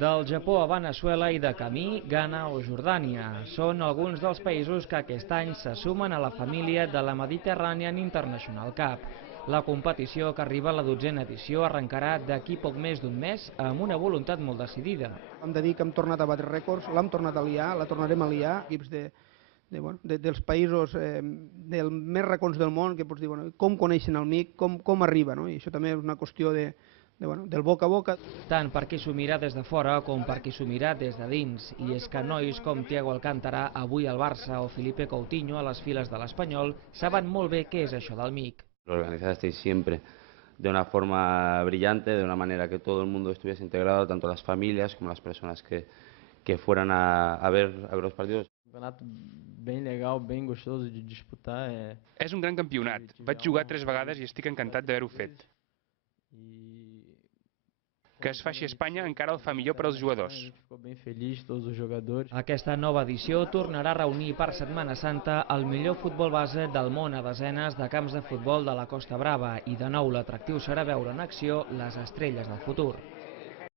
Del Japó a Veneçuela i de camí, Ghana o Jordània. Són alguns dels països que aquest any se sumen a la família de la Mediterranean International Cup. La competició, que arriba a la 12a edició, arrencarà d'aquí poc més d'un mes amb una voluntat molt decidida. Hem de dir que hem tornat a batre rècords, l'hem tornat a liar, la tornarem a liar, equips dels països dels més racons del món, que pots dir, com coneixen el MIC, com arriba, no? I això també és una qüestió del boca a boca. Tant per qui s'ho mira des de fora com per qui s'ho mira des de dins. I és que nois com Thiago Alcántara, avui al Barça, o Felipe Coutinho a les files de l'Espanyol, saben molt bé què és això del MIC. Lo organizasteis siempre de una forma brillante, de una manera que todo el mundo estuviese integrado, tanto las familias como las personas que fueran a ver los partidos. Campeonato bem legal, bem gostoso de disputar. És un gran campionat. Vaig jugar 3 vegades i estic encantat d'haver-ho fet. Que es faci a Espanya encara el fa millor per als jugadors. Aquesta nova edició tornarà a reunir per Setmana Santa el millor futbol base del món a desenes de camps de futbol de la Costa Brava i de nou l'atractiu serà veure en acció les estrelles del futur.